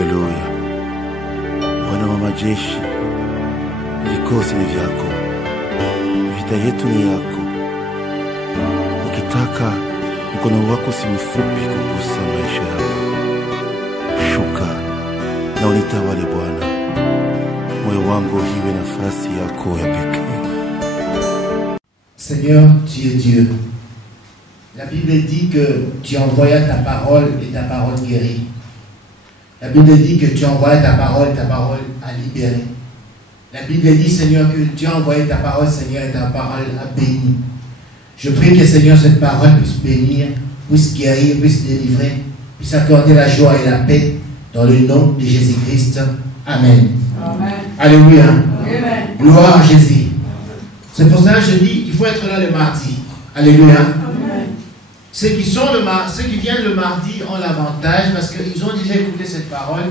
Haleluya. Bwana wa majeshi, vikosi ni vyako, vita yetu ni yako. Ukitaka, mkono wako si mfupi kugusa maisha yako. Shuka na unitawale Bwana, moyo wangu iwe nafasi yako ya pekee. Seigneur, tu es Dieu. La Bible dit que tu envoyais ta parole et ta parole guérit. La Bible dit que tu envoyais ta parole a libéré. La Bible dit, Seigneur, que tu as envoyé ta parole, Seigneur, et ta parole a béni. Je prie que, Seigneur, cette parole puisse bénir, puisse guérir, puisse délivrer, puisse accorder la joie et la paix dans le nom de Jésus-Christ. Amen. Amen. Alléluia. Amen. Gloire à Jésus. C'est pour ça que je dis qu'il faut être là le mardi. Alléluia. Amen. Ceux qui viennent le mardi ont l'avantage parce qu'ils ont déjà écouté cette parole.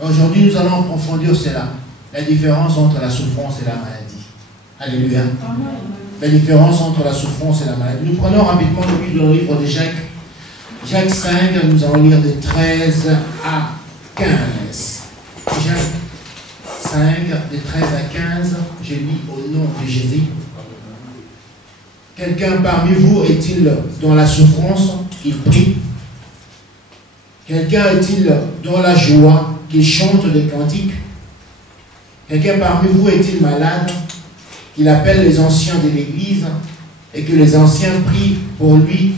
Aujourd'hui, nous allons approfondir cela. La différence entre la souffrance et la maladie. Alléluia. Amen. La différence entre la souffrance et la maladie. Nous prenons rapidement le livre de Jacques. Jacques 5, nous allons lire de 13 à 15. Jacques 5, de 13 à 15, je lis au nom de Jésus. Quelqu'un parmi vous est-il dans la souffrance qu'il prie? Quelqu'un est-il dans la joie qu'il chante des cantiques? Quelqu'un parmi vous est-il malade qu'il appelle les anciens de l'Église et que les anciens prient pour lui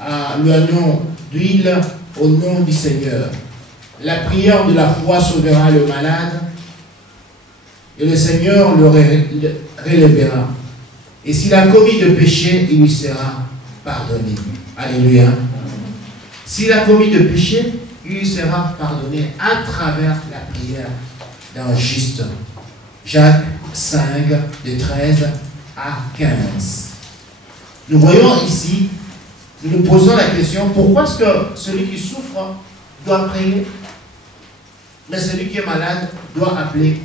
à le nom d'huile au nom du Seigneur? La prière de la foi sauvera le malade et le Seigneur le relèvera. Et s'il a commis de péché, il lui sera pardonné. Alléluia. S'il a commis de péché, il lui sera pardonné à travers la prière d'un juste. Jacques 5, de 13 à 15. Nous voyons ici, nous nous posons la question, pourquoi est-ce que celui qui souffre doit prier, mais celui qui est malade doit appeler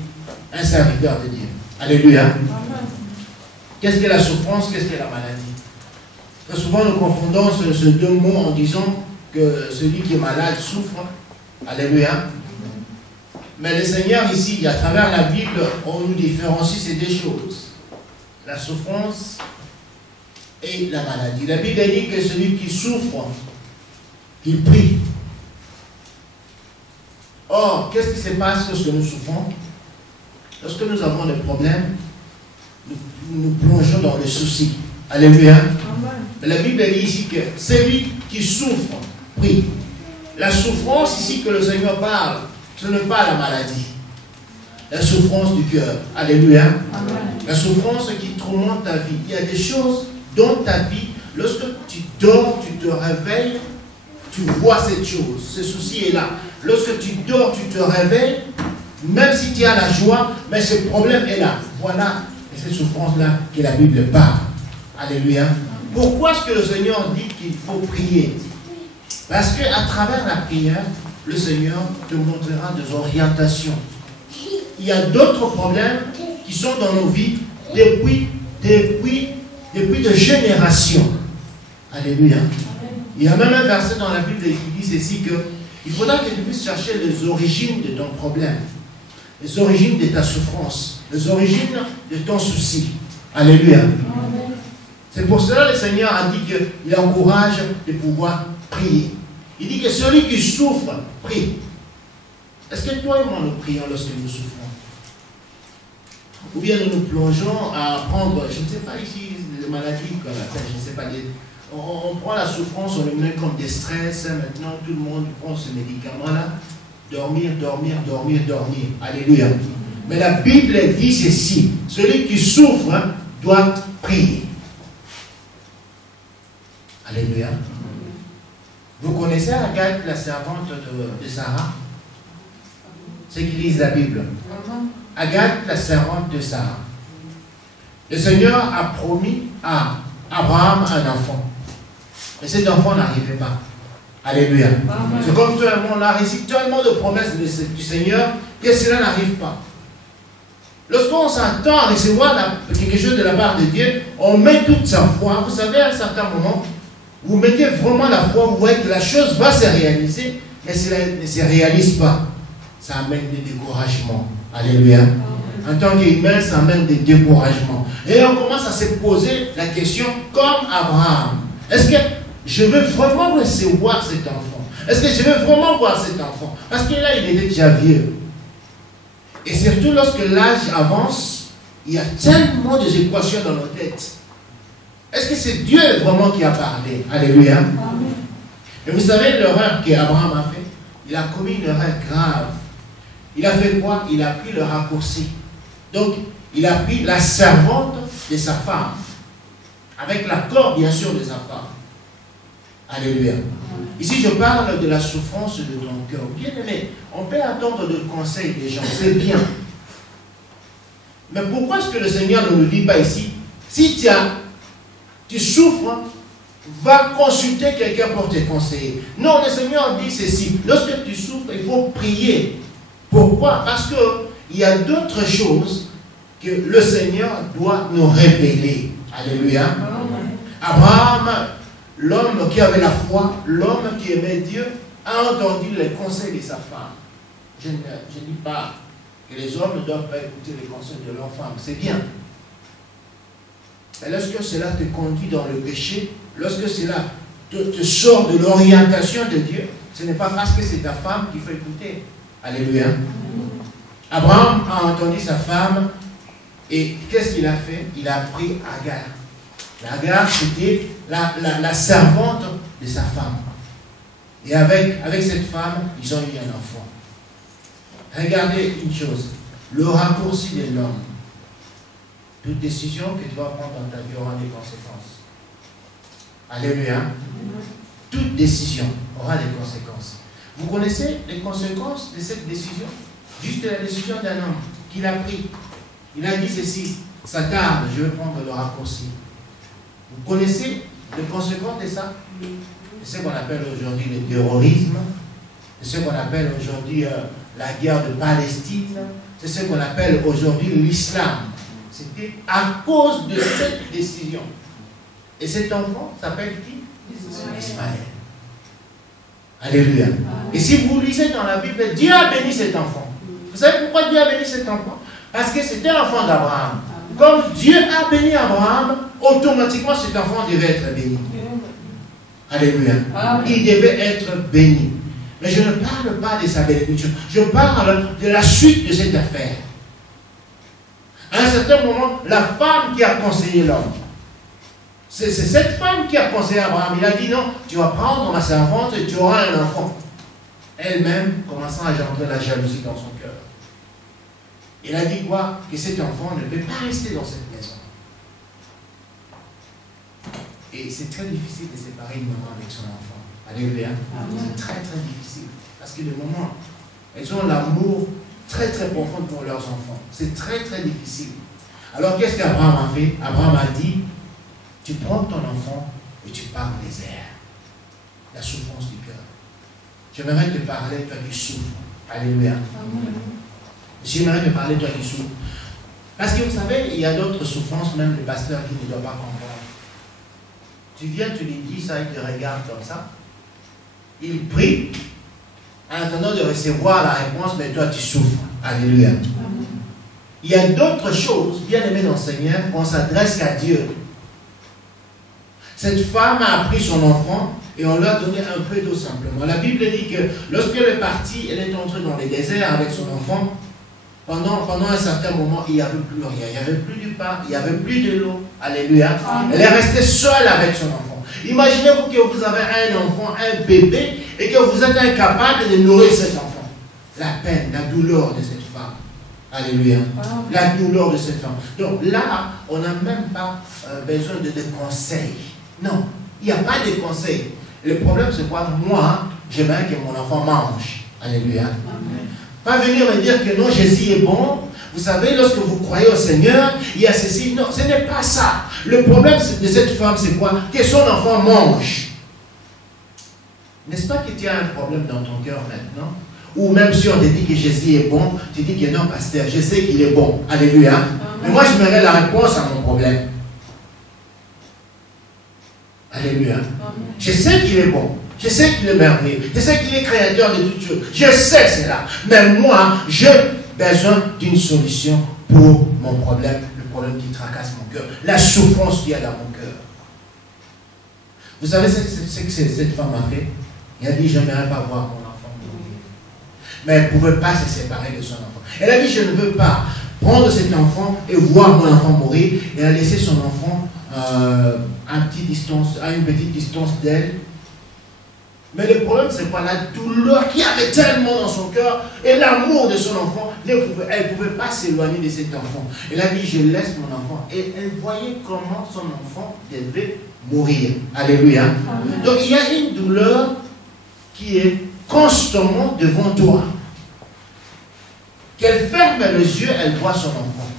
un serviteur de Dieu? Alléluia. Qu'est-ce que la souffrance, qu'est-ce que la maladie? Très souvent, nous confondons ces deux mots en disant que celui qui est malade souffre. Alléluia. Mais le Seigneur ici, à travers la Bible, on nous différencie ces deux choses. La souffrance et la maladie. La Bible dit que celui qui souffre, il prie. Or, qu'est-ce qui se passe lorsque nous souffrons? Lorsque nous avons des problèmes, nous plongeons dans le souci. Alléluia. Mais la Bible dit ici que celui qui souffre, prie. La souffrance ici que le Seigneur parle, ce n'est pas la maladie. La souffrance du cœur. Alléluia. Amen. La souffrance qui tourmente ta vie. Il y a des choses dans ta vie, lorsque tu dors, tu te réveilles, tu vois cette chose. Ce souci est là. Lorsque tu dors, tu te réveilles, même si tu as la joie, mais ce problème est là. Voilà cette souffrance-là que la Bible parle. Alléluia. Pourquoi est-ce que le Seigneur dit qu'il faut prier? Parce qu'à travers la prière, le Seigneur te montrera des orientations. Il y a d'autres problèmes qui sont dans nos vies depuis de générations. Alléluia. Il y a même un verset dans la Bible qui dit ceci que il faudra que tu puisses chercher les origines de ton problème, les origines de ta souffrance, les origines de ton souci. Alléluia. C'est pour cela que le Seigneur a dit qu'il encourage de pouvoir prier. Il dit que celui qui souffre, prie. Est-ce que toi et moi nous prions lorsque nous souffrons? Ou bien nous nous plongeons à prendre, je ne sais pas ici, des maladies, je ne sais pas, on prend la souffrance, on le met comme des stress, maintenant tout le monde prend ce médicament-là. Dormir, dormir, dormir, dormir. Alléluia. Mais la Bible dit ceci, celui qui souffre doit prier. Alléluia. Vous connaissez Agathe, la servante de Sarah? Ceux qui lisent la Bible. Agathe, la servante de Sarah. Le Seigneur a promis à Abraham un enfant. Mais cet enfant n'arrivait pas. Alléluia. C'est comme tout le monde, on a reçu tellement de promesses du Seigneur que cela n'arrive pas. Lorsqu'on s'attend à recevoir quelque chose de la part de Dieu, on met toute sa foi. Vous savez, à un certain moment, vous mettez vraiment la foi, vous voyez que la chose va se réaliser, mais cela ne se réalise pas, ça amène des découragements. Alléluia. En tant qu'humain, ça amène des découragements. Et on commence à se poser la question comme Abraham. Est-ce que je veux vraiment recevoir cet enfant? Est-ce que je veux vraiment voir cet enfant? Parce que là, il était déjà vieux. Et surtout lorsque l'âge avance, il y a tellement d'équations dans nos têtes. Est-ce que c'est Dieu vraiment qui a parlé? Alléluia. Et vous savez l'erreur qu'Abraham a fait? Il a commis une erreur grave. Il a fait quoi? Il a pris le raccourci. Donc, il a pris la servante de sa femme. Avec l'accord, bien sûr, de sa femme. Alléluia. Ici, je parle de la souffrance de ton cœur. Bien aimé, on peut attendre le conseil des gens. C'est bien. Mais pourquoi est-ce que le Seigneur ne nous dit pas ici, si tu souffres, va consulter quelqu'un pour te conseiller? Non, le Seigneur dit ceci. Lorsque tu souffres, il faut prier. Pourquoi? Parce qu'il y a d'autres choses que le Seigneur doit nous révéler. Alléluia. Abraham, l'homme qui avait la foi, l'homme qui aimait Dieu, a entendu les conseils de sa femme. Je ne dis pas que les hommes ne doivent pas écouter les conseils de leur femme. C'est bien. Mais lorsque cela te conduit dans le péché, lorsque cela te sort de l'orientation de Dieu, ce n'est pas parce que c'est ta femme qu'il faut écouter. Alléluia. Abraham a entendu sa femme et qu'est-ce qu'il a fait? Il a pris Agar. Agar, c'était la servante de sa femme. Et avec cette femme, ils ont eu un enfant. Regardez une chose, le raccourci de l'homme. Toute décision que tu vas prendre dans ta vie aura des conséquences. Alléluia. Toute décision aura des conséquences. Vous connaissez les conséquences de cette décision? Juste la décision d'un homme qu'il a pris. Il a dit ceci, ça tarde, je vais prendre le raccourci. Vous connaissez les conséquences de ça? C'est ce qu'on appelle aujourd'hui le terrorisme, c'est ce qu'on appelle aujourd'hui la guerre de Palestine, c'est ce qu'on appelle aujourd'hui l'islam. C'était à cause de cette décision. Et cet enfant s'appelle qui? Ismaël. Alléluia. Et si vous lisez dans la Bible, Dieu a béni cet enfant. Vous savez pourquoi Dieu a béni cet enfant? Parce que c'était l'enfant d'Abraham. Comme Dieu a béni Abraham, automatiquement cet enfant devait être béni. Alléluia. Il devait être béni. Mais je ne parle pas de sa bénédiction. Je parle de la suite de cette affaire. À un certain moment, la femme qui a conseillé l'homme, c'est cette femme qui a conseillé Abraham. Il a dit non, tu vas prendre ma servante et tu auras un enfant. Elle-même commençant à engendrer la jalousie dans son cœur. Il a dit quoi? Que cet enfant ne peut pas rester dans cette maison. Et c'est très difficile de séparer une maman avec son enfant. Alléluia. C'est très très difficile. Parce que le moment, elles ont l'amour très très profond pour leurs enfants. C'est très très difficile. Alors qu'est-ce qu'Abraham a fait? Abraham a dit, tu prends ton enfant et tu pars au désert. La souffrance du cœur. J'aimerais te parler, toi qui souffres. Alléluia. J'aimerais te parler, toi qui souffres. Parce que vous savez, il y a d'autres souffrances, même les pasteurs qui ne doivent pas comprendre. Tu viens, tu lui dis ça, il te regarde comme ça. Il prie, en attendant de recevoir la réponse, mais toi tu souffres. Alléluia. Il y a d'autres choses, bien aimées dans le Seigneur, on s'adresse qu'à Dieu. Cette femme a pris son enfant et on lui a donné un peu d'eau simplement. La Bible dit que lorsqu'elle est partie, elle est entrée dans les déserts avec son enfant. Pendant un certain moment, il n'y avait plus rien. Il n'y avait plus du pain, il n'y avait plus de l'eau. Alléluia. Elle est restée seule avec son enfant. Imaginez-vous que vous avez un enfant, un bébé, et que vous êtes incapable de nourrir cet enfant. La peine, la douleur de cette femme. Alléluia. La douleur de cette femme. Donc là, on n'a même pas besoin de conseils. Non, il n'y a pas de conseils. Le problème, c'est quoi? Moi, j'aimerais que mon enfant mange. Alléluia. Pas venir me dire que non, Jésus est bon. Vous savez, lorsque vous croyez au Seigneur, il y a ceci. Non, ce n'est pas ça. Le problème de cette femme, c'est quoi? Que son enfant mange. N'est-ce pas que tu as un problème dans ton cœur maintenant? Ou même si on te dit que Jésus est bon, tu dis que non, pasteur, je sais qu'il est bon. Alléluia. Mais moi, je mets la réponse à mon problème. Alléluia. Je sais qu'il est bon. Je sais qu'il est merveilleux. Je sais qu'il est créateur de toutes choses. Je sais cela. Mais moi, j'ai besoin d'une solution pour mon problème, le problème qui tracasse mon cœur, la souffrance qu'il y a dans mon cœur. Vous savez ce que cette femme a fait? Elle a dit, je n'aimerais pas voir mon enfant mourir. Mais elle ne pouvait pas se séparer de son enfant. Elle a dit, je ne veux pas prendre cet enfant et voir mon enfant mourir. Et elle a laissé son enfant à une petite distance d'elle. Mais le problème, c'est pas la douleur qui avait tellement dans son cœur et l'amour de son enfant. Elle ne pouvait pas s'éloigner de cet enfant. Elle a dit, je laisse mon enfant. Et elle voyait comment son enfant devait mourir. Alléluia. Amen. Donc il y a une douleur qui est constamment devant toi. Qu'elle ferme les yeux, elle voit son enfant.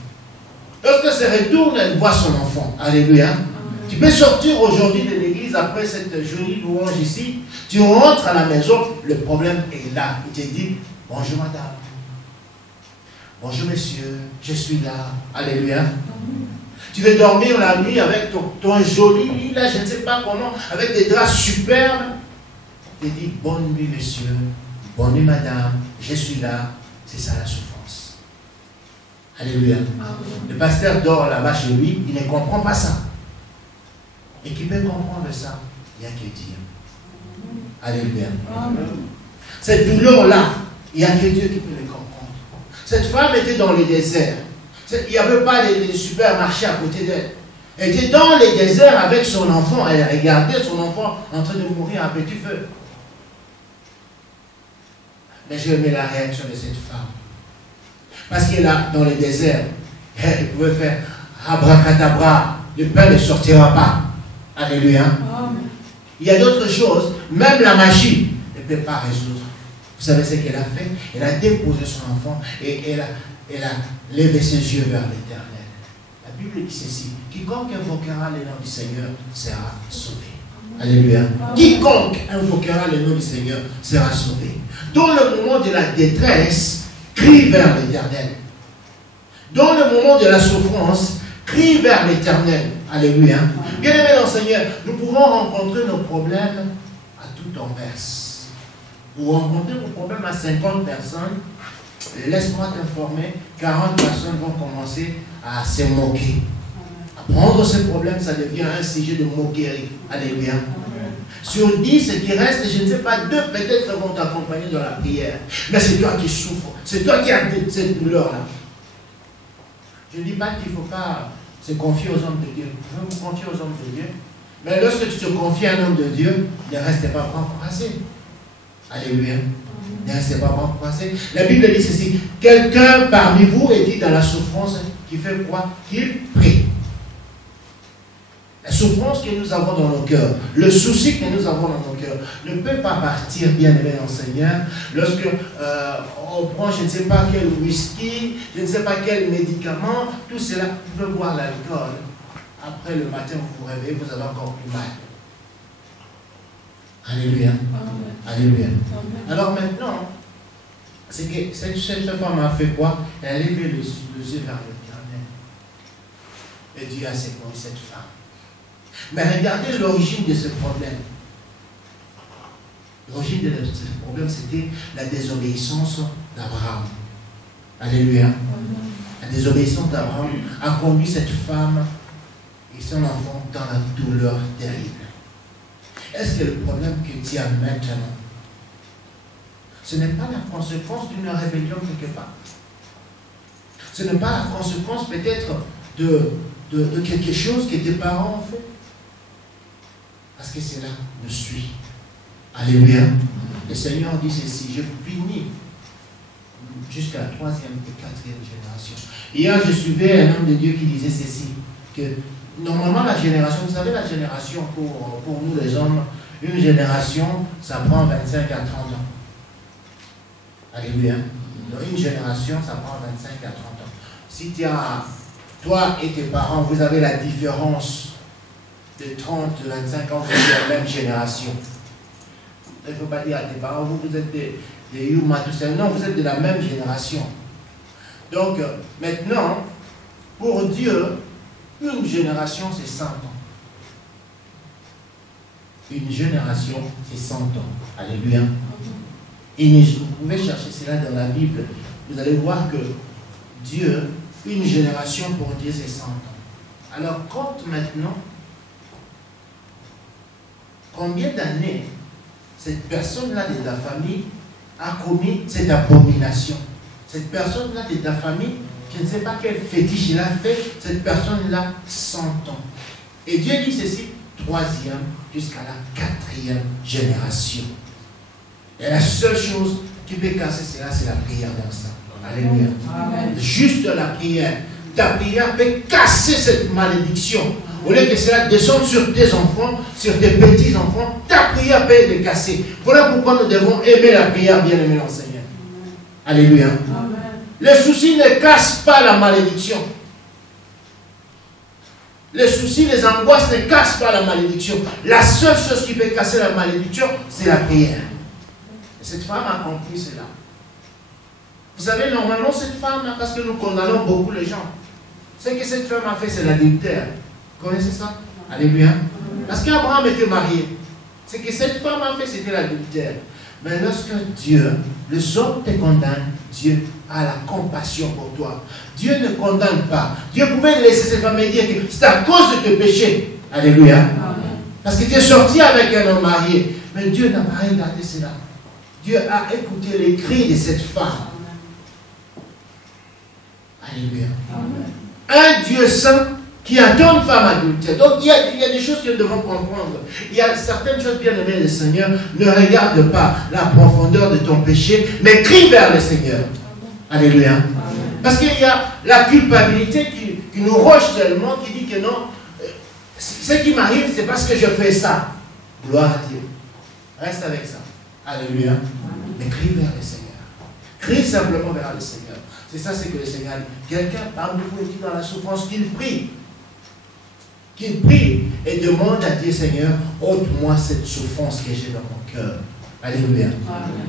Lorsqu'elle se retourne, elle voit son enfant. Alléluia. Amen. Tu peux sortir aujourd'hui de l'église après cette jolie louange ici. Tu rentres à la maison, le problème est là. Il te dit, bonjour madame. Bonjour monsieur, je suis là. Alléluia. Amen. Tu veux dormir la nuit avec ton joli lit, là, je ne sais pas comment, avec des draps superbes. Tu te dis, bonne nuit monsieur, bonne nuit madame, je suis là. C'est ça la souffrance. Alléluia. Amen. Le pasteur dort là-bas chez lui, il ne comprend pas ça. Et qui peut comprendre ça? Il n'y a que Dieu. Alléluia. Amen. Cette douleur-là, il n'y a que Dieu qui peut le comprendre. Cette femme était dans le désert. Il n'y avait pas de supermarché à côté d'elle. Elle était dans le désert avec son enfant. Elle regardait son enfant en train de mourir à petit feu. Mais j'ai aimé la réaction de cette femme. Parce qu'elle là, dans le désert, elle pouvait faire abracadabra, le pain ne sortira pas. Alléluia. Amen. Il y a d'autres choses, même la magie ne peut pas résoudre. Vous savez ce qu'elle a fait? Elle a déposé son enfant et elle a levé ses yeux vers l'Éternel. La Bible dit ceci, quiconque invoquera le nom du Seigneur sera sauvé. Alléluia. Quiconque invoquera le nom du Seigneur sera sauvé. Dans le moment de la détresse, crie vers l'Éternel. Dans le moment de la souffrance, crie vers l'Éternel. Alléluia. Bien-aimés dans le Seigneur, nous pouvons rencontrer nos problèmes à toute enverse. Vous rencontrez vos problèmes à 50 personnes, laisse-moi t'informer, 40 personnes vont commencer à se moquer. À prendre ce problème, ça devient un sujet de moquerie. Alléluia. Sur 10, ce qui reste, je ne sais pas, 2 peut-être vont t'accompagner dans la prière. Mais c'est toi qui souffres. C'est toi qui as cette douleur-là. Je ne dis pas qu'il ne faut pas se confier aux hommes de Dieu. Je veux vous confier aux hommes de Dieu. Mais lorsque tu te confies à un homme de Dieu, ne restez pas bras croisés. Alléluia. Ne restez pas bras croisés. La Bible dit ceci. Quelqu'un parmi vous est-il dans la souffrance qui fait quoi? Qu'il prie. La souffrance que nous avons dans nos cœurs, le souci que nous avons dans nos cœurs, ne peut pas partir, bien-aimé dans le Seigneur, lorsque on prend je ne sais pas quel whisky, je ne sais pas quel médicament, tout cela, vous pouvez boire l'alcool. Après le matin, vous vous réveillez, vous avez encore plus mal. Alléluia. Amen. Alléluia. Amen. Alors maintenant, c'est que cette femme a fait quoi? Elle a levé le yeux vers l'Éternel. Et Dieu a secouru cette femme. Mais regardez l'origine de ce problème. L'origine de ce problème, c'était la désobéissance d'Abraham. Alléluia. La désobéissance d'Abraham a conduit cette femme et son enfant dans la douleur terrible. Est-ce que le problème que Dieu a maintenant, ce n'est pas la conséquence d'une rébellion quelque part? Ce n'est pas la conséquence peut-être de quelque chose que tes parents ont fait? Parce que cela nous suit. Alléluia. Le Seigneur dit ceci, je punis jusqu'à la 3e et 4e génération. Hier, je suivais un homme de Dieu qui disait ceci, que normalement la génération, vous savez la génération pour nous les hommes, une génération, ça prend 25 à 30 ans. Alléluia. Donc une génération, ça prend 25 à 30 ans. Si tu as, toi et tes parents, vous avez la différence de 30, 25 ans, vous êtes de la même génération. Il ne faut pas dire à tes parents, vous êtes des Yuma, tout ça. Non, vous êtes de la même génération. Donc, maintenant, pour Dieu, une génération, c'est 100 ans. Une génération, c'est 100 ans. Alléluia. Et vous pouvez chercher cela dans la Bible. Vous allez voir que Dieu, une génération pour Dieu, c'est 100 ans. Alors, compte maintenant combien d'années cette personne-là de ta famille a commis cette abomination. Cette personne-là de ta famille, je ne sais pas quel fétiche il a fait, cette personne-là, 100 ans. Et Dieu dit ceci, 3e jusqu'à la 4e génération. Et la seule chose qui peut casser cela, c'est la prière dans ça. Alléluia. Amen. Juste la prière. Ta prière peut casser cette malédiction. Au lieu que cela descende sur tes enfants, sur tes petits-enfants, ta prière peut les casser. Voilà pourquoi nous devons aimer la prière, bien aimer l'Enseigneur. Alléluia. Amen. Les soucis ne cassent pas la malédiction. Les soucis, les angoisses ne cassent pas la malédiction. La seule chose qui peut casser la malédiction, c'est la prière. Et cette femme a compris cela. Vous savez, normalement, cette femme, parce que nous condamnons beaucoup les gens, ce que cette femme a fait, c'est l'adultère. Vous connaissez ça? Alléluia. Parce qu'Abraham était marié. Ce que cette femme a fait, c'était l'adultère. Mais lorsque Dieu, les hommes te condamnent, Dieu a la compassion pour toi. Dieu ne condamne pas. Dieu pouvait laisser cette femme et dire que c'est à cause de tes péchés. Alléluia. Amen. Parce que tu es sorti avec un homme marié. Mais Dieu n'a pas regardé cela. Dieu a écouté les cris de cette femme. Alléluia. Amen. Un Dieu saint qui attend une femme adultère. Donc il y a des choses que nous devons comprendre. Il y a certaines choses, bien aimées, le Seigneur ne regarde pas la profondeur de ton péché, mais crie vers le Seigneur. Alléluia. Amen. Parce qu'il y a la culpabilité qui nous roche tellement, qui dit que non, ce qui m'arrive, c'est parce que je fais ça. Gloire à Dieu. Reste avec ça. Alléluia. Amen. Mais crie vers le Seigneur. Crie simplement vers le Seigneur. C'est ça, c'est que le Seigneur dit. Quelqu'un parmi vous est dans la souffrance, qu'il prie. Qu'il prie et demande à Dieu, Seigneur, ôte-moi cette souffrance que j'ai dans mon cœur. Alléluia.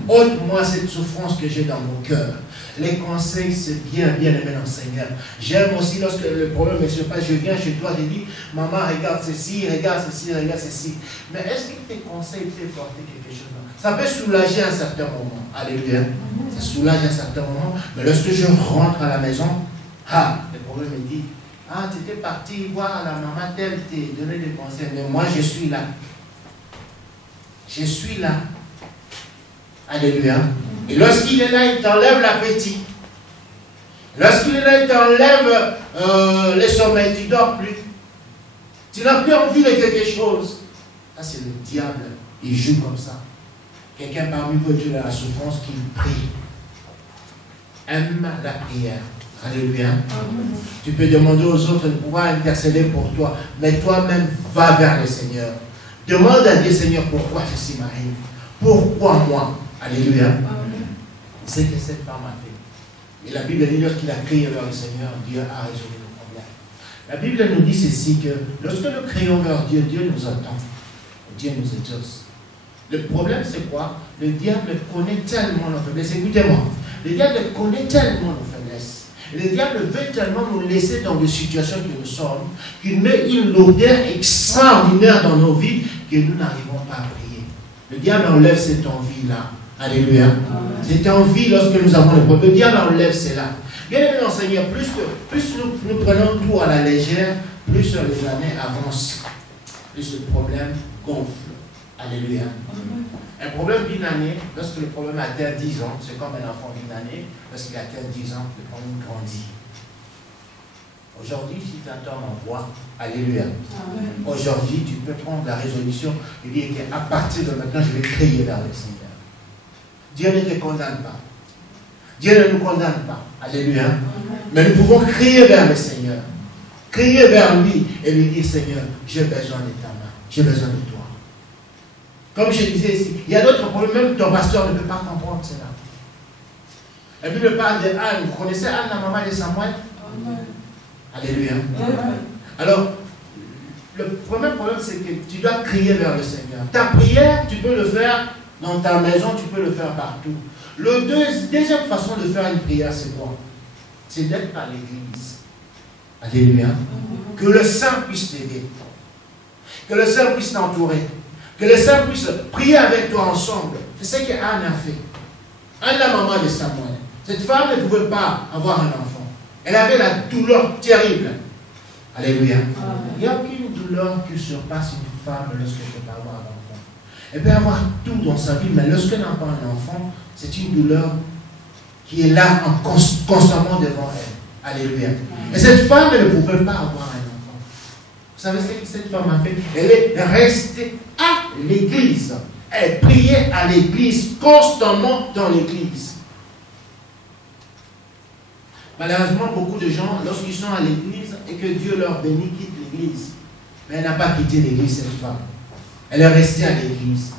Ôte-moi cette souffrance que j'ai dans mon cœur. Les conseils, c'est bien, bien aimé dans le Seigneur. J'aime aussi lorsque le problème ne se passe, je viens chez toi, je dis, maman, regarde ceci, regarde ceci, regarde ceci. Mais est-ce que tes conseils peuvent porter quelque chose? Ça peut soulager à un certain moment. Alléluia. Ça soulage à un certain moment. Mais lorsque je rentre à la maison, le problème me dit, tu étais parti voir la maman telle, t'es donné des conseils. Mais moi, je suis là. Je suis là. Alléluia. Et lorsqu'il est là, il t'enlève l'appétit. Lorsqu'il est là, il t'enlève les sommeils. Tu ne dors plus. Tu n'as plus envie de quelque chose. Ça, c'est le diable. Il joue comme ça. Quelqu'un parmi vous qui a la souffrance, qui prie. Aime la prière. Alléluia. Tu peux demander aux autres de pouvoir intercéder pour toi. Mais toi-même, va vers le Seigneur. Demande à Dieu, Seigneur, pourquoi ceci m'arrive? Pourquoi moi? Alléluia. C'est ce que cette femme a fait. Et la Bible dit, lorsqu'il a crié vers le Seigneur, Dieu a résolu le problème. La Bible nous dit ceci, que lorsque nous crions vers Dieu, Dieu nous entend. Dieu nous exauce. Le problème, c'est quoi? Le diable connaît tellement nos faiblesses. Écoutez-moi. Le diable connaît tellement nos faiblesses. Le diable veut tellement nous laisser dans des situations que nous sommes, qu'il met une lourdeur extraordinaire dans nos vies, que nous n'arrivons pas à prier. Le diable enlève cette envie-là. Alléluia. Cette envie, lorsque nous avons le problème, le diable enlève cela. Bien aimé dans le Seigneur, plus nous prenons tout à la légère, plus les années avancent, plus le problème gonfle. Alléluia. Un problème d'une année, lorsque le problème atteint 10 ans, c'est comme un enfant d'une année, lorsqu'il atteint 10 ans, le problème grandit. Aujourd'hui, si tu entends ma voix, alléluia. Aujourd'hui, tu peux prendre la résolution et dire qu'à partir de maintenant, je vais crier vers le Seigneur. Dieu ne te condamne pas. Dieu ne nous condamne pas. Alléluia. Mais nous pouvons crier vers le Seigneur. Crier vers lui et lui dire, Seigneur, j'ai besoin de ta main. J'ai besoin de toi. Comme je disais ici, il y a d'autres problèmes, même ton pasteur ne peut pas comprendre cela. La Bible parle de Anne. Vous connaissez Anne, la maman de Samuel? Alléluia. Alors, le premier problème, c'est que tu dois crier vers le Seigneur. Ta prière, tu peux le faire dans ta maison, tu peux le faire partout. La deuxième façon de faire une prière, c'est quoi? C'est d'être à l'église. Alléluia. Que le Saint puisse t'aider. Que le Saint puisse t'entourer. Que les sœurs puissent prier avec toi ensemble. C'est ce qu'Anne a fait. Anne, la maman de Samuel. Cette femme ne pouvait pas avoir un enfant. Elle avait la douleur terrible. Alléluia. Il n'y a aucune douleur qui surpasse une femme lorsqu'elle ne peut pas avoir un enfant. Elle peut avoir tout dans sa vie, mais lorsqu'elle n'a pas un enfant, c'est une douleur qui est là constamment devant elle. Alléluia. Et cette femme, elle ne pouvait pas avoir un enfant. Vous savez ce que cette femme a fait? Elle est restée à l'église. Elle priait à l'église, constamment dans l'église. Malheureusement, beaucoup de gens, lorsqu'ils sont à l'église et que Dieu leur bénit, quittent l'église. Mais elle n'a pas quitté l'église, cette femme. Elle est restée à l'église.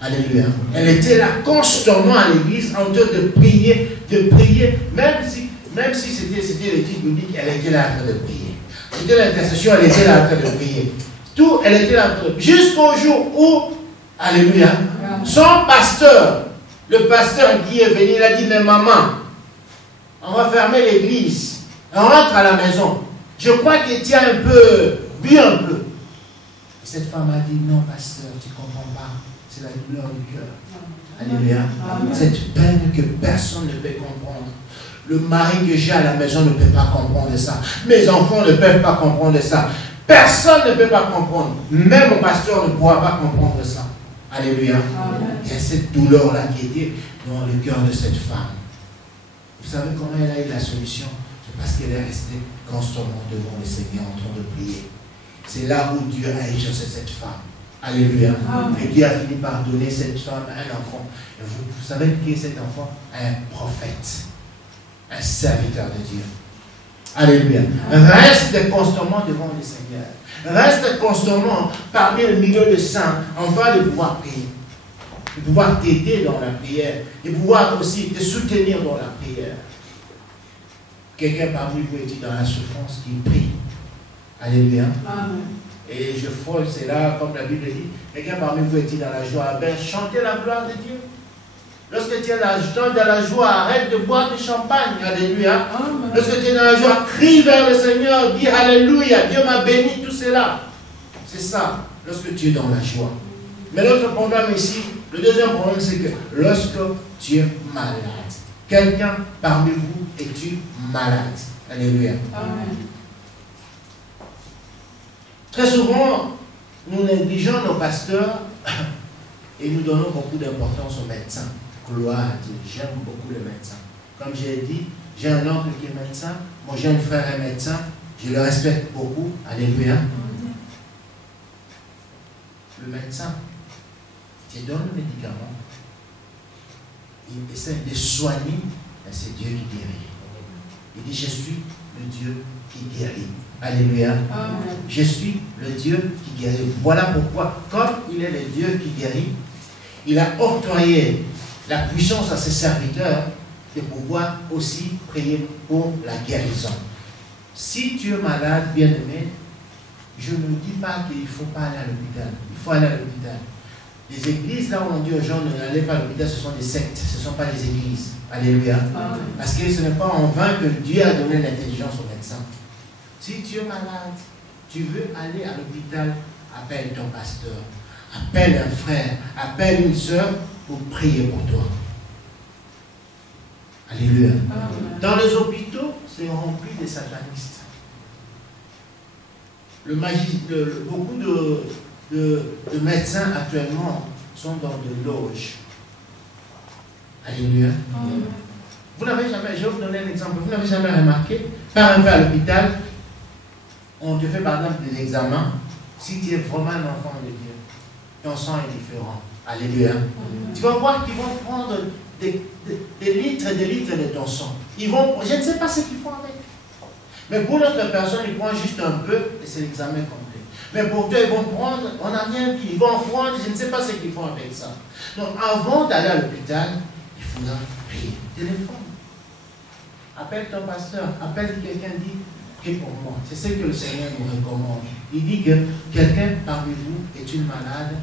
Alléluia. Elle était là constamment à l'église en train de prier, même si c'était l'étude biblique, elle était là en train de prier. C'était l'intercession, elle était là en train de prier. Tout, elle était là en train de prier. Jusqu'au jour où, alléluia, son pasteur, le pasteur qui est venu, il a dit, mais maman, on va fermer l'église, on rentre à la maison. Je crois que tu as un peu bu un peu. Et cette femme a dit, non pasteur, tu ne comprends pas. C'est la douleur du cœur. Alléluia. Cette peine que personne ne peut comprendre. Le mari que j'ai à la maison ne peut pas comprendre ça. Mes enfants ne peuvent pas comprendre ça. Personne ne peut pas comprendre. Même mon pasteur ne pourra pas comprendre ça. Alléluia. Il y a cette douleur-là qui était dans le cœur de cette femme. Vous savez comment elle a eu la solution? C'est parce qu'elle est restée constamment devant le Seigneur en train de prier. C'est là où Dieu a exaucé cette femme. Alléluia. Et Dieu a fini par donner cette femme un enfant. Et vous savez qui est cet enfant? Un prophète. Un serviteur de Dieu. Alléluia. Reste constamment devant le Seigneur. Reste constamment parmi le milieu de saints, afin de pouvoir prier. De pouvoir t'aider dans la prière. De pouvoir aussi te soutenir dans la prière. Quelqu'un parmi vous est dans la souffrance qui prie. Alléluia. Amen. Et je frôle, c'est là, comme la Bible dit, quelqu'un parmi vous est dans la joie. Ben, chantez la gloire de Dieu. Lorsque tu es dans la joie, arrête de boire du champagne. Alléluia. Amen. Lorsque tu es dans la joie, crie vers le Seigneur, dis Alléluia, Dieu m'a béni, tout cela. C'est ça, lorsque tu es dans la joie. Mais l'autre problème ici, le deuxième problème, c'est que lorsque tu es malade, quelqu'un parmi vous es-tu malade? Alléluia. Amen. Très souvent, nous négligeons nos pasteurs et nous donnons beaucoup d'importance aux médecins. Gloire à Dieu. J'aime beaucoup les médecins. Comme j'ai dit, j'ai un oncle qui est médecin, mon jeune frère est médecin, je le respecte beaucoup. Alléluia. Le médecin, tu donnes le médicament, il essaie de soigner, et c'est Dieu qui guérit. Il dit, je suis le Dieu qui guérit. Alléluia. Amen. Je suis le Dieu qui guérit. Voilà pourquoi, comme il est le Dieu qui guérit, il a octroyé la puissance à ses serviteurs de pouvoir aussi prier pour la guérison. Si tu es malade, bien-aimé, je ne dis pas qu'il ne faut pas aller à l'hôpital. Il faut aller à l'hôpital. Les églises, là où on dit aux gens n'allez pas à l'hôpital, ce sont des sectes, ce ne sont pas des églises. Alléluia. Amen. Parce que ce n'est pas en vain que Dieu a donné l'intelligence aux médecins. Si tu es malade, tu veux aller à l'hôpital, appelle ton pasteur, appelle un frère, appelle une soeur pour prier pour toi. Alléluia. Amen. Dans les hôpitaux, c'est rempli de satanistes. Beaucoup de médecins actuellement sont dans des loges. Alléluia. Amen. Vous n'avez jamais, je vais vous donner un exemple, vous n'avez jamais remarqué, par exemple à l'hôpital, on te fait par exemple des examens. Si tu es vraiment un enfant de Dieu, ton sang est différent. Alléluia. Tu vas voir qu'ils vont prendre des litres et des litres de ton sang. Je ne sais pas ce qu'ils font avec. Mais pour notre personne, ils prennent juste un peu et c'est l'examen complet. Mais pour toi, ils vont prendre, on n'a rien dit, ils vont prendre, je ne sais pas ce qu'ils font avec ça. Donc avant d'aller à l'hôpital, il faudra prier. Téléphone. Appelle ton pasteur, appelle quelqu'un, dit prie pour moi. C'est ce que le Seigneur nous recommande. Il dit que quelqu'un parmi vous est une malade,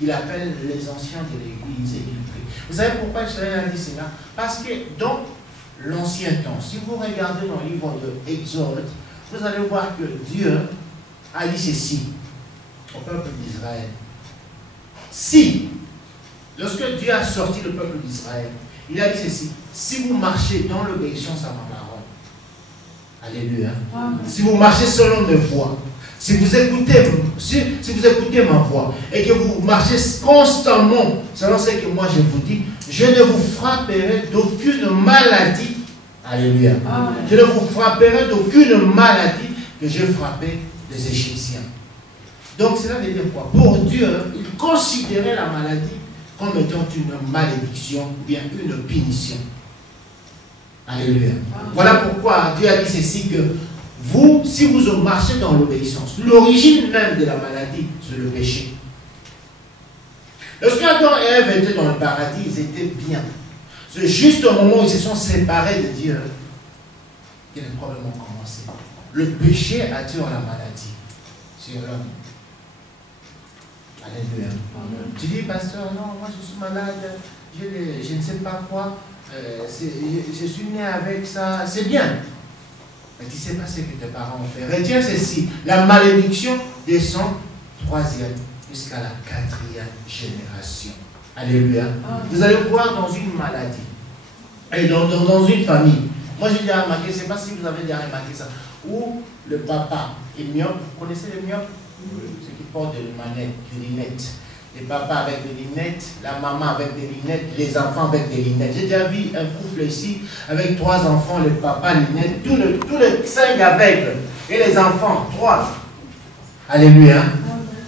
il appelle les anciens de l'église et il prie. Vous savez pourquoi le Seigneur a dit cela? Parce que dans l'ancien temps, si vous regardez dans le livre de Exode, vous allez voir que Dieu a dit ceci au peuple d'Israël. si, lorsque Dieu a sorti le peuple d'Israël, il a dit ceci, si vous marchez dans l'obéissance à ma parole, alléluia, si vous marchez selon mes voies, si vous écoutez ma voix et que vous marchez constamment selon ce que moi je vous dis, je ne vous frapperai d'aucune maladie. Alléluia. Je ne vous frapperai d'aucune maladie que j'ai frappé des Égyptiens. Donc cela veut dire quoi? Pour Dieu, il considérait la maladie comme étant une malédiction ou bien une punition. Alléluia. Voilà pourquoi Dieu a dit ceci que vous, si vous marchez dans l'obéissance, l'origine même de la maladie, c'est le péché. Lorsque Adam et Ève étaient dans le paradis, ils étaient bien. C'est juste au moment où ils se sont séparés de Dieu que les problèmes ont commencé. Le péché attire la maladie sur l'homme. Alléluia. Tu dis, pasteur, non, moi je suis malade, je ne sais pas quoi, je suis né avec ça, c'est bien. Mais tu ne sais pas ce que tes parents ont fait. Retiens ceci, la malédiction descend 3e jusqu'à la 4e génération. Alléluia. Vous allez voir dans une maladie et dans une famille. Moi j'ai déjà remarqué, je ne sais pas si vous avez déjà remarqué ça, où le papa est myope. Vous connaissez les myopes? Ceux qui portent des lunettes. Les papas avec des lunettes, la maman avec des lunettes, les enfants avec des lunettes. J'ai déjà vu un couple ici avec 3 enfants, le papa, lunettes, tous les 5 aveugles. Et les enfants, 3. Alléluia.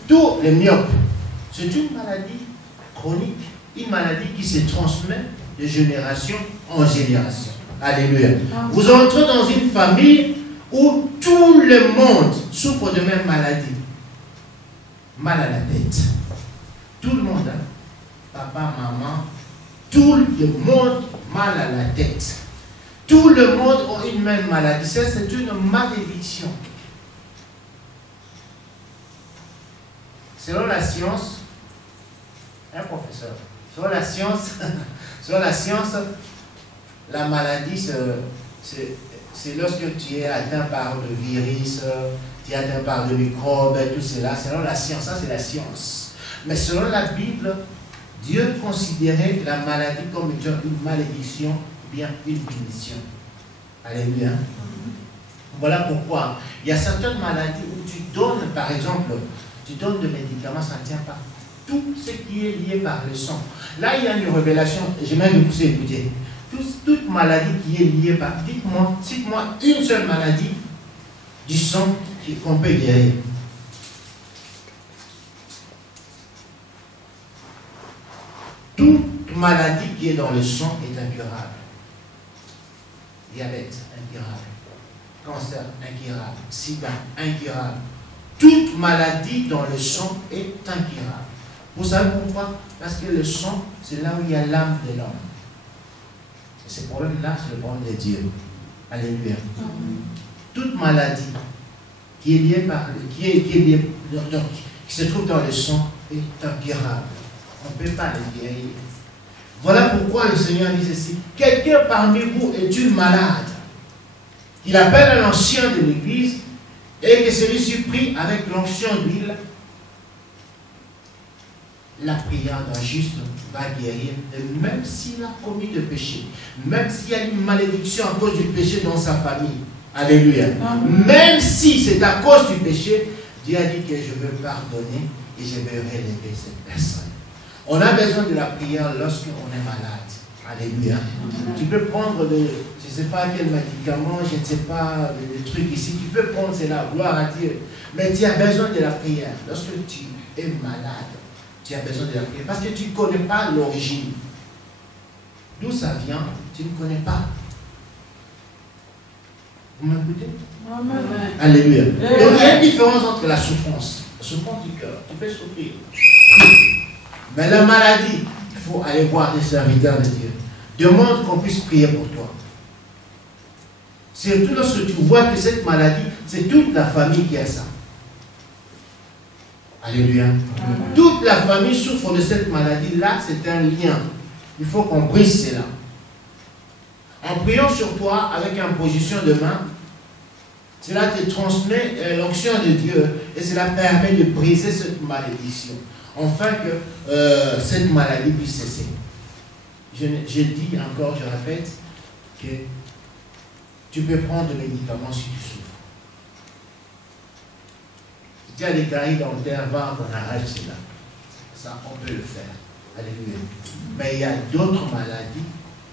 Tous les myopes. C'est une maladie chronique, une maladie qui se transmet de génération en génération. Alléluia. Vous entrez dans une famille où tout le monde souffre de même maladie. Mal à la tête. Tout le monde, hein? Papa, maman, tout le monde mal à la tête. Tout le monde a une même maladie. Ça, c'est une malédiction. Selon la science, un professeur, selon la science, la maladie, c'est lorsque tu es atteint par le virus, tu es atteint par le microbe, tout cela. Selon la science, ça c'est la science. Mais selon la Bible, Dieu considérait la maladie comme étant une malédiction ou bien une punition. Alléluia. Voilà pourquoi il y a certaines maladies où tu donnes, par exemple, tu donnes des médicaments, ça ne tient pas. Tout ce qui est lié par le sang. Là, il y a une révélation, j'aimerais que vous écoutiez. Toute maladie qui est liée par... Cite-moi une seule maladie du sang qu'on peut guérir. Toute maladie qui est dans le sang est incurable. Diabète, incurable. Cancer, incurable. Sida, incurable. Toute maladie dans le sang est incurable. Vous savez pourquoi? Parce que le sang, c'est là où il y a l'âme de l'homme. Et ce problème-là, c'est le problème de Dieu. Alléluia. Toute maladie qui est liée par, qui se trouve dans le sang est incurable. On ne peut pas le guérir. Voilà pourquoi le Seigneur dit ceci. Quelqu'un parmi vous est-il malade? Il appelle un ancien de l'église et que celui-ci prie avec l'onction d'huile. La prière d'un juste va guérir, et même s'il a commis de péché, même s'il y a une malédiction à cause du péché dans sa famille. Alléluia. Même si c'est à cause du péché, Dieu a dit que je veux pardonner et je veux relever cette personne. On a besoin de la prière lorsqu'on est malade. Alléluia. Tu peux prendre, je ne sais pas quel médicament, je ne sais pas, le truc ici, tu peux prendre cela, gloire à Dieu. Mais tu as besoin de la prière. Lorsque tu es malade, tu as besoin de la prière. Parce que tu ne connais pas l'origine. D'où ça vient, tu ne connais pas. Vous m'écoutez? Alléluia. Donc il y a une différence entre la souffrance du cœur. Tu peux souffrir. Mais la maladie, il faut aller voir les serviteurs de Dieu. Demande qu'on puisse prier pour toi. Surtout lorsque tu vois que cette maladie, c'est toute la famille qui a ça. Alléluia. Toute la famille souffre de cette maladie-là, c'est un lien. Il faut qu'on brise cela. En priant sur toi avec imposition de main, cela te transmet l'onction de Dieu et cela permet de briser cette malédiction. afin que cette maladie puisse cesser. Je dis encore, je répète, que tu peux prendre des médicaments si tu souffres. Si tu as des caries dentaires, va qu'on arrête cela. Ça, on peut le faire. Alléluia. Mais il y a d'autres maladies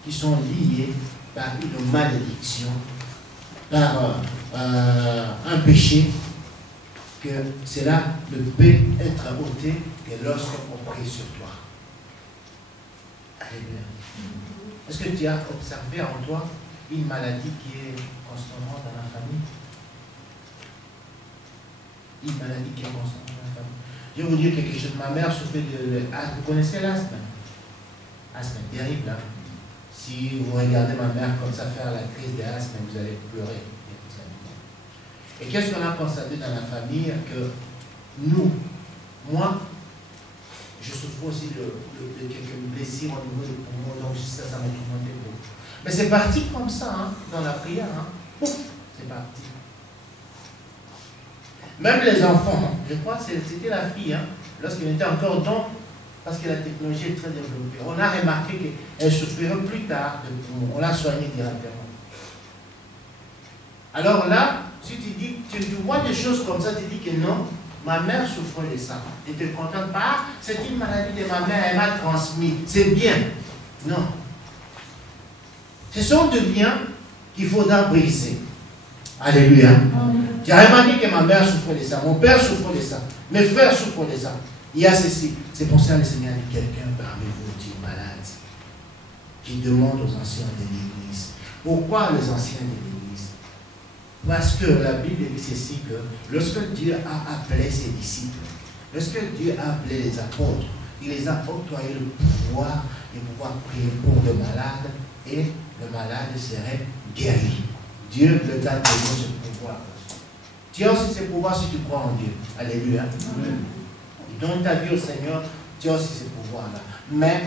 qui sont liées par une malédiction, par un péché, que cela ne peut être ôté que lorsqu'on prie sur toi. Alléluia. Est-ce que tu as observé en toi une maladie qui est constamment dans la famille? Une maladie qui est constamment dans la famille. Je vais vous dire quelque chose. Ma mère souffrait de l'asthme. Vous connaissez l'asthme? Asthme terrible. Hein? Si vous regardez ma mère comme ça faire la crise d'asthme, vous allez pleurer. Et qu'est-ce qu'on a constaté dans la famille? Que nous, moi, je souffre aussi de quelques blessures au niveau du poumon, donc ça me tourmentait beaucoup. Mais c'est parti comme ça, hein, dans la prière. Hein. Pouf, c'est parti. Même les enfants, hein, je crois que c'était la fille, hein, lorsqu'elle était encore dans, parce que la technologie est très développée, on a remarqué qu'elle souffrirait plus tard de poumon. On l'a soignée directement. Alors là, si tu dis, tu vois des choses comme ça, tu dis que non, ma mère souffre de ça. Et tu es content, pas, c'est une maladie de ma mère, elle m'a transmis. C'est bien. Non. Ce sont des biens qu'il faudra briser. Alléluia. Tu as remarqué que ma mère souffre de ça, mon père souffre de ça, mes frères souffrent de ça. Il y a ceci. C'est pour ça que le Seigneur dit quelqu'un parmi vous qui est malade, qui demande aux anciens de l'Église. Pourquoi les anciens de l'Église? Parce que la Bible dit ceci, que lorsque Dieu a appelé ses disciples, lorsque Dieu a appelé les apôtres, il les a octroyé le pouvoir de pouvoir prier pour le malade et le malade serait guéri. Dieu le donne ce pouvoir. Tu as aussi ce pouvoir si tu crois en Dieu. Alléluia. Dans ta vie au Seigneur, tu as aussi ce pouvoir-là. Mais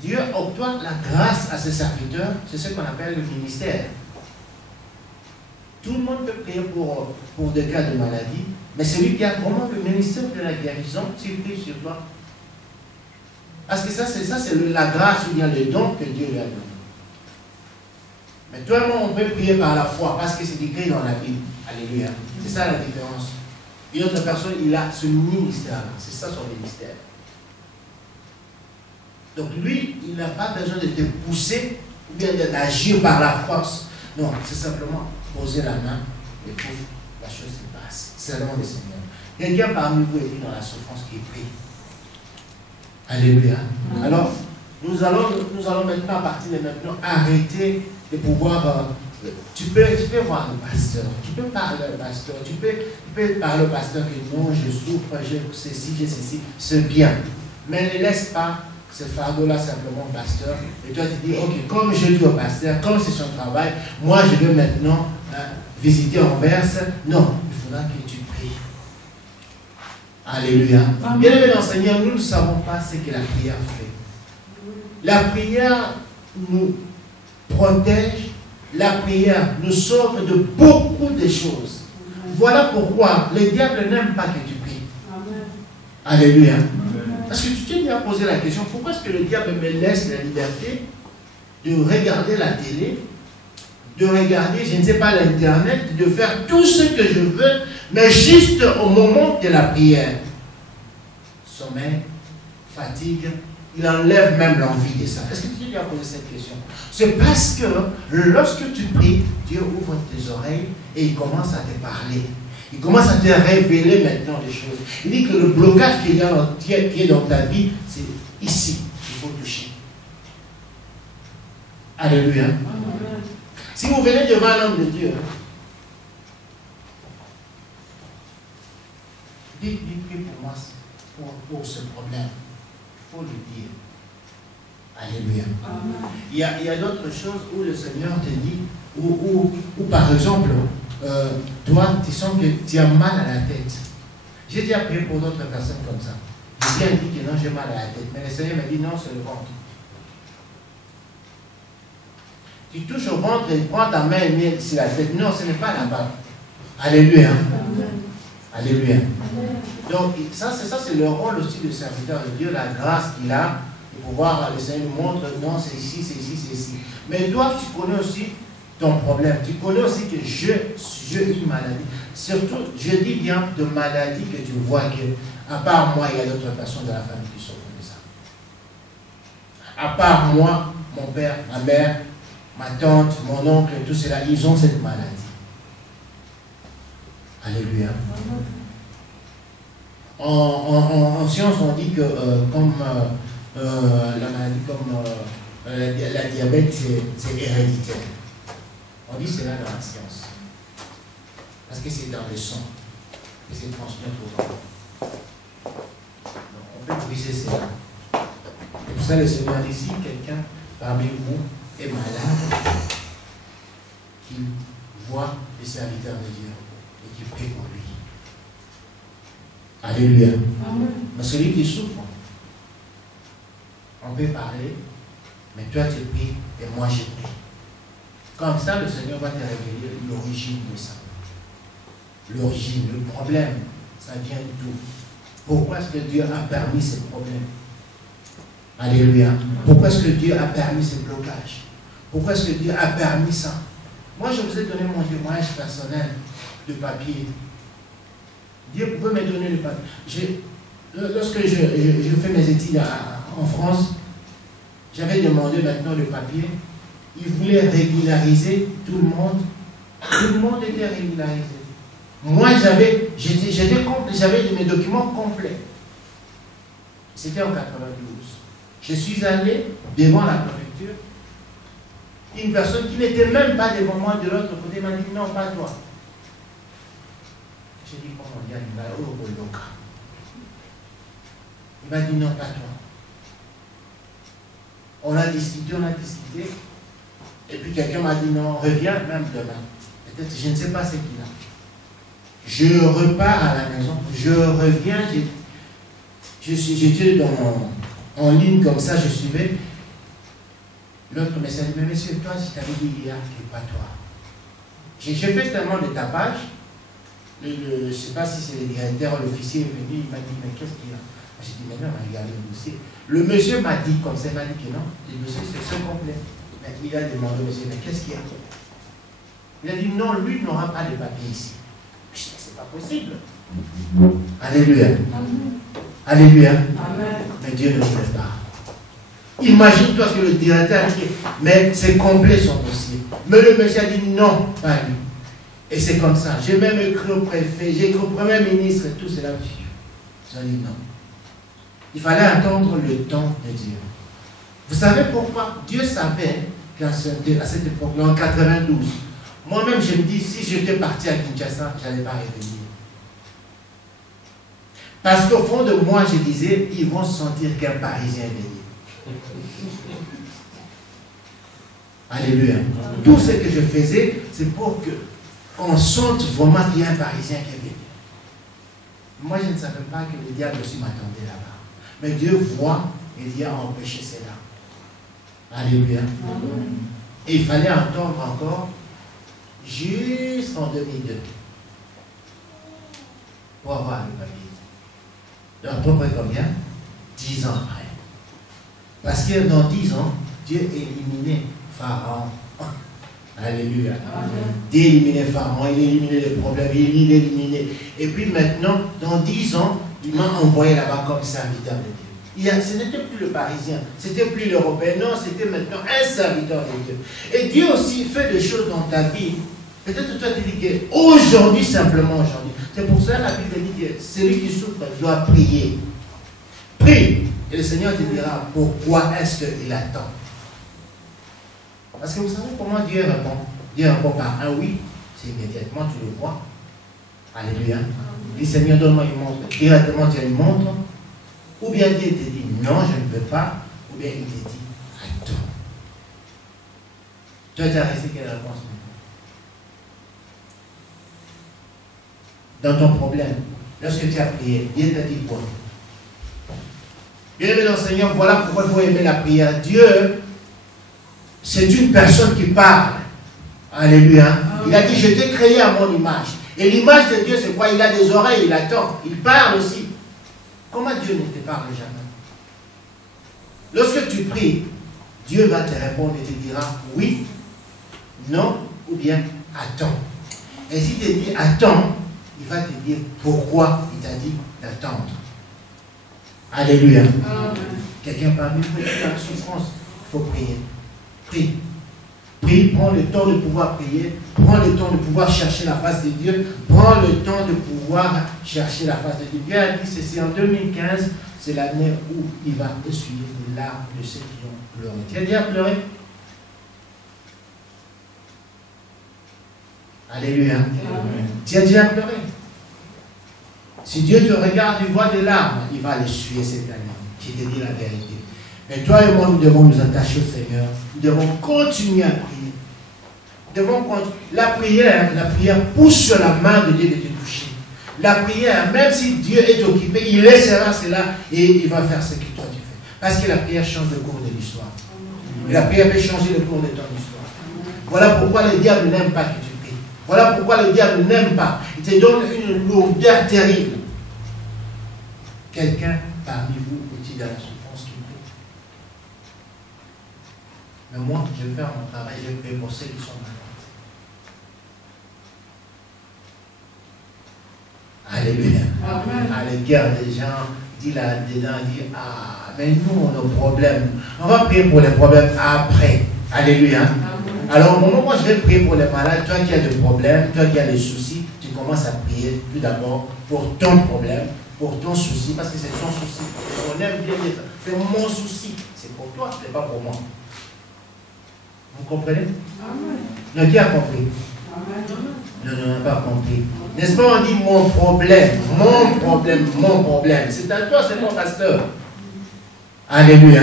Dieu octroie la grâce à ses serviteurs, c'est ce qu'on appelle le ministère. Tout le monde peut prier pour des cas de maladie, mais celui qui a vraiment le ministère de la guérison, s'il prie sur toi. Parce que ça, c'est la grâce ou bien le don que Dieu lui a donné. Mais toi et moi, on peut prier par la foi, parce que c'est écrit dans la Bible. Alléluia. C'est ça la différence. Une autre personne, il a ce ministère-là. C'est ça son ministère. Donc lui, il n'a pas besoin de te pousser ou bien d'agir par la force. Non, c'est simplement poser la main et pouf, la chose se passe. C'est le nom du Seigneur. Quelqu'un parmi vous est dans la souffrance qui prie. Alléluia. Alors, nous allons maintenant, à partir de maintenant, arrêter de pouvoir... tu peux voir le pasteur, tu peux parler au pasteur, tu peux parler au pasteur que non, je souffre, j'ai ceci, c'est bien. Mais ne laisse pas ce fardeau-là simplement au pasteur. Et toi, tu dis, ok, comme je dis au pasteur, comme c'est son travail, moi je veux maintenant visiter Anvers. Non, il faudra que tu pries. Alléluia. Bien aimé dans le Seigneur, nous ne savons pas ce que la prière fait. La prière nous protège. La prière nous sauve de beaucoup de choses. Voilà pourquoi le diable n'aime pas que tu pries. Alléluia. Parce que tu t'es bien posé la question, pourquoi est-ce que le diable me laisse la liberté de regarder la télé, de regarder, je ne sais pas, l'internet, de faire tout ce que je veux, mais juste au moment de la prière. Sommeil, fatigue, il enlève même l'envie de ça. Est-ce que tu t'es bien posé cette question? C'est parce que lorsque tu pries, Dieu ouvre tes oreilles et il commence à te parler. Il commence à te révéler maintenant des choses. Il dit que le blocage qui est dans ta vie, c'est ici qu'il faut toucher. Alléluia. Si vous venez devant un homme de Dieu, dites pour moi, pour ce problème, il faut le dire. Alléluia. Il y a d'autres choses où le Seigneur te dit, ou par exemple, toi, tu sens que tu as mal à la tête. J'ai déjà prié pour d'autres personnes comme ça. J'ai bien dit que non, j'ai mal à la tête. Mais le Seigneur m'a dit non, c'est le ventre. Tu touches au ventre et prends ta main et mets sur la tête. Non, ce n'est pas là-bas. Alléluia. Alléluia. Donc, ça c'est le rôle aussi du serviteur de Dieu, la grâce qu'il a, de pouvoir, le Seigneur nous montre, non, c'est ici, c'est ici, c'est ici. Mais toi, tu connais aussi ton problème. Tu connais aussi que j'ai une maladie. Surtout, je dis bien de maladie que tu vois que, à part moi, il y a d'autres personnes de la famille qui souffrent de ça. À part moi, mon père, ma mère, ma tante, mon oncle, tout cela, ils ont cette maladie. Alléluia. En science, on dit que comme la maladie, comme la diabète, c'est héréditaire. On dit cela dans la science. Parce que c'est dans le sang. Et c'est transmis aux enfants. Donc, on peut briser cela. Et pour ça, le Seigneur dit, si quelqu'un parmi vous est malade, qu'il voit les serviteurs de Dieu et qu'il prie pour lui. Alléluia. Mais celui qui souffre, on peut parler, mais toi tu pries et moi je prie. Comme ça, le Seigneur va te révéler l'origine de ça. L'origine, le problème, ça vient d'où? Pourquoi est-ce que Dieu a permis ces problèmes? Alléluia. Pourquoi est-ce que Dieu a permis ces blocages? Pourquoi est-ce que Dieu a permis ça? Moi, je vous ai donné mon témoignage personnel de papier. Dieu peut me donner le papier. Lorsque je fais mes études en France, j'avais demandé maintenant le papier. Ils voulaient régulariser tout le monde. Tout le monde était régularisé. Moi, j'avais mes documents complets. C'était en 92. Je suis allé devant la préfecture. Une personne qui n'était même pas devant moi de l'autre côté m'a dit non, pas toi. J'ai dit comment dire, il m'a dit non, pas toi. On a discuté. Et puis quelqu'un m'a dit non, reviens même demain. Peut-être, je ne sais pas ce qu'il a. Je repars à la maison, je reviens, j'étais en ligne comme ça, je suivais. L'autre me dit, mais monsieur, toi, je t'avais dit hier que pas toi. J'ai fait tellement de tapage, je ne sais pas si c'est le directeur ou l'officier est venu, il m'a dit, mais qu'est-ce qu'il y a? J'ai dit, mais non, on a regardé le dossier. Le monsieur m'a dit comme ça, il m'a dit que non, le dossier c'est complet. Mais il a demandé au monsieur, mais qu'est-ce qu'il y a? Il a dit, non, lui n'aura pas de papier ici. Je dis, c'est pas possible. Alléluia. Alléluia. Amen. Mais Dieu ne le fait pas. Imagine-toi que le directeur a dit, mais c'est complet son dossier. Mais le monsieur a dit, non, pas lui. Et c'est comme ça. J'ai même écrit au préfet, j'ai écrit au premier ministre, tout cela. J'ai dit non. Il fallait attendre le temps de Dieu. Vous savez pourquoi? Dieu savait qu'à cette époque-là, en 92, moi-même, je me dis, si j'étais parti à Kinshasa, je n'allais pas revenir. Parce qu'au fond de moi, je disais, ils vont sentir qu'un Parisien est venu. Alléluia. Tout ce que je faisais, c'est pour qu'on sente vraiment qu'il y a un Parisien qui est venu. Moi, je ne savais pas que le diable aussi m'attendait là-bas. Mais Dieu voit et Dieu a empêché cela. Alléluia. Et il fallait attendre encore jusqu'en 2002 pour avoir le papier. Donc, à peu près combien? 10 ans après. Parce que dans 10 ans, Dieu a éliminé Pharaon. Alléluia. Dieu a éliminé Pharaon, il a éliminé les problèmes, il a éliminé. Et puis maintenant, dans 10 ans, il m'a envoyé là-bas comme serviteur de Dieu. Ce n'était plus le Parisien, c'était plus l'Européen, non, c'était maintenant un serviteur de Dieu. Et Dieu aussi fait des choses dans ta vie. Peut-être toi tu dis qu'aujourd'hui, simplement aujourd'hui. C'est pour ça que la Bible dit que celui qui souffre doit prier. Prie. Et le Seigneur te dira pourquoi est-ce qu'il attend. Parce que vous savez comment Dieu répond. Dieu répond par un oui, c'est immédiatement, tu le vois. Alléluia. Le Seigneur donne-moi une montre. Directement tu as une montre. Ou bien Dieu te dit non, je ne veux pas. Ou bien il te dit attends. Tu as reçu quelle réponse maintenant? Dans ton problème, lorsque tu as prié, Dieu t'a dit quoi? Bien-aimé dans le Seigneur, voilà pourquoi il faut aimer la prière. Dieu, c'est une personne qui parle. Alléluia. Il a dit, je t'ai créé à mon image. Et l'image de Dieu, c'est quoi? Il a des oreilles, il attend, il parle aussi. Comment Dieu ne te parle jamais? Lorsque tu pries, Dieu va te répondre et te dira oui, non ou bien attends. Et s'il te dit attends, il va te dire pourquoi il t'a dit d'attendre. Alléluia. Quelqu'un parmi vous qui est en souffrance, il faut prier. Prie. Prie, prends le temps de pouvoir prier, prends le temps de pouvoir chercher la face de Dieu, prends le temps de pouvoir chercher la face de Dieu. Dieu a dit ceci en 2015, c'est l'année où il va essuyer les larmes de ceux qui ont pleuré. Tu as déjà pleuré? Alléluia. Tu as déjà pleuré? Si Dieu te regarde, il voit des larmes, il va les essuyer cette année. Je te dis la vérité. Mais toi et moi, nous devons nous attacher au Seigneur. Nous devons continuer à prier. La prière pousse sur la main de Dieu de te toucher. La prière, même si Dieu est occupé, il laissera cela et il va faire ce que toi tu fais. Parce que la prière change le cours de l'histoire. Et la prière peut changer le cours de ton histoire. Voilà pourquoi le diable n'aime pas que tu pries. Voilà pourquoi le diable n'aime pas. Il te donne une lourdeur terrible. Quelqu'un parmi vous est-il dans la souffrance qui prie? Mais moi, je vais faire mon travail, je vais prier pour ceux qui sont malades. Alléluia. Les guerres des gens, dit là-dedans, dit ah, mais nous, on a des problèmes. On va prier pour les problèmes après. Alléluia. Alors, au moment où je vais prier pour les malades, toi qui as des problèmes, toi qui as des soucis, tu commences à prier tout d'abord pour ton problème, pour ton souci, parce que c'est ton souci. On aime bien dire ça. C'est mon souci. C'est pour toi, ce n'est pas pour moi. Vous comprenez? Non, qui a compris? Non, on n'a pas compris. N'est-ce pas, on dit mon problème, mon problème, mon problème. C'est à toi, c'est mon pasteur. Alléluia.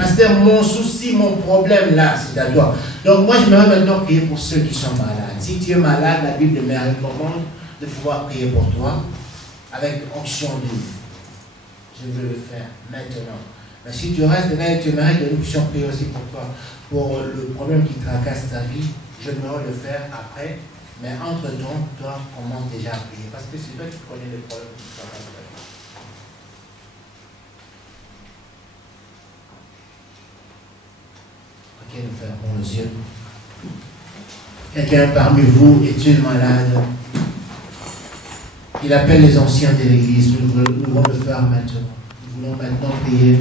Pasteur, mon souci, mon problème là, c'est à toi. Donc moi, je me vais maintenant prier pour ceux qui sont malades. Si tu es malade, la Bible me recommande de pouvoir prier pour toi avec onction de Dieu. Je veux le faire maintenant. Mais si tu restes là et tu aimerais que nous puissions prier aussi pour toi, pour le problème qui tracasse ta vie, je vais le faire après. Mais entre-temps, toi, commence déjà à prier. Parce que c'est toi qui connais les problèmes qui tracassent ta vie. Ok, nous fermons les yeux. Quelqu'un parmi vous est-il malade? Il appelle les anciens de l'église. Nous voulons le faire maintenant. Nous voulons maintenant prier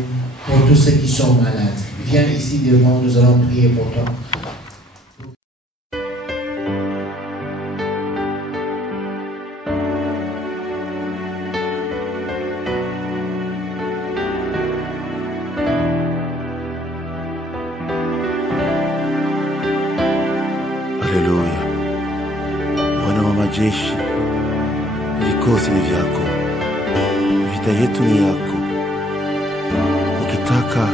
pour tous ceux qui sont malades. Viens ici devant, nous allons prier pour toi. Haleluya. Bwana wa majeshi, vikosi ni vyako, vita yetu ni yako. Ukitaka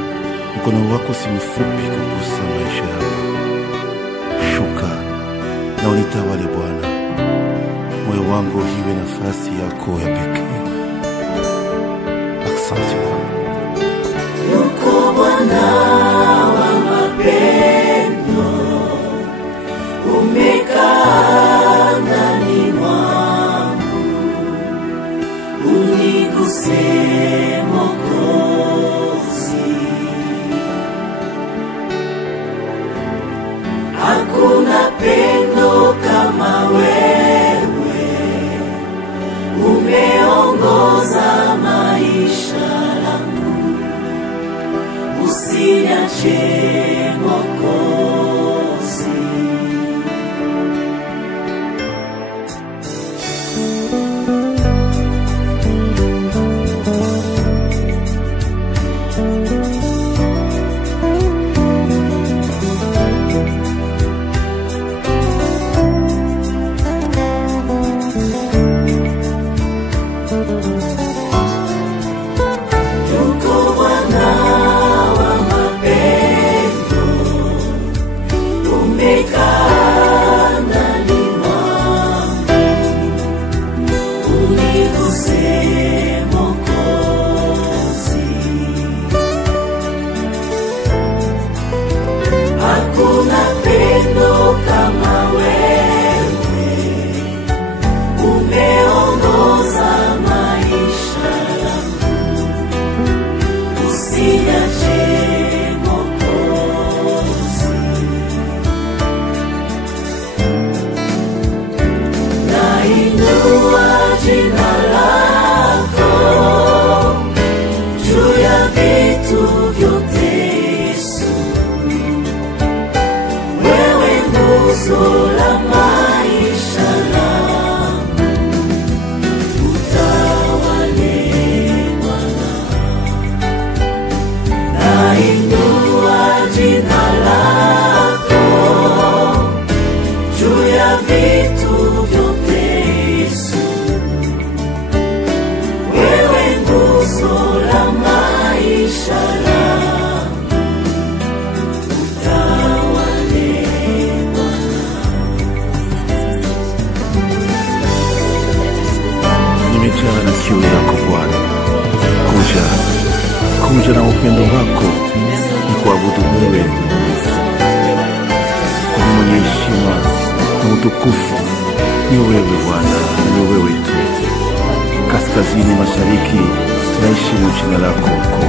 mkono wako si mfupi kugusa maisha yako. Shuka na unitawale Bwana, moyo wangu iwe nafasi yako ya pekee. Asante Bwana. Yuko Bwana wa mapendo, umekaa ndani mwangu, uniguse Mwokozi. Hakuna pendo kama wewe, umeongoza maisha yangu, usiniache Mwokozi. nguzo la maisha yangu, utawale Bwana. Nainua jina lako juu ya vitu vyote Yesu, wewe nguzo la maisha yangu, utawale Bwana. Nimejaa na kiu yako Bwana, kuja na upendo wako ni kuabudu wewe. Mwenye heshima na utukufu ni wewe Bwana, ni wewe tu. Kaskazini mashariki tunaheshimu jina lako kwa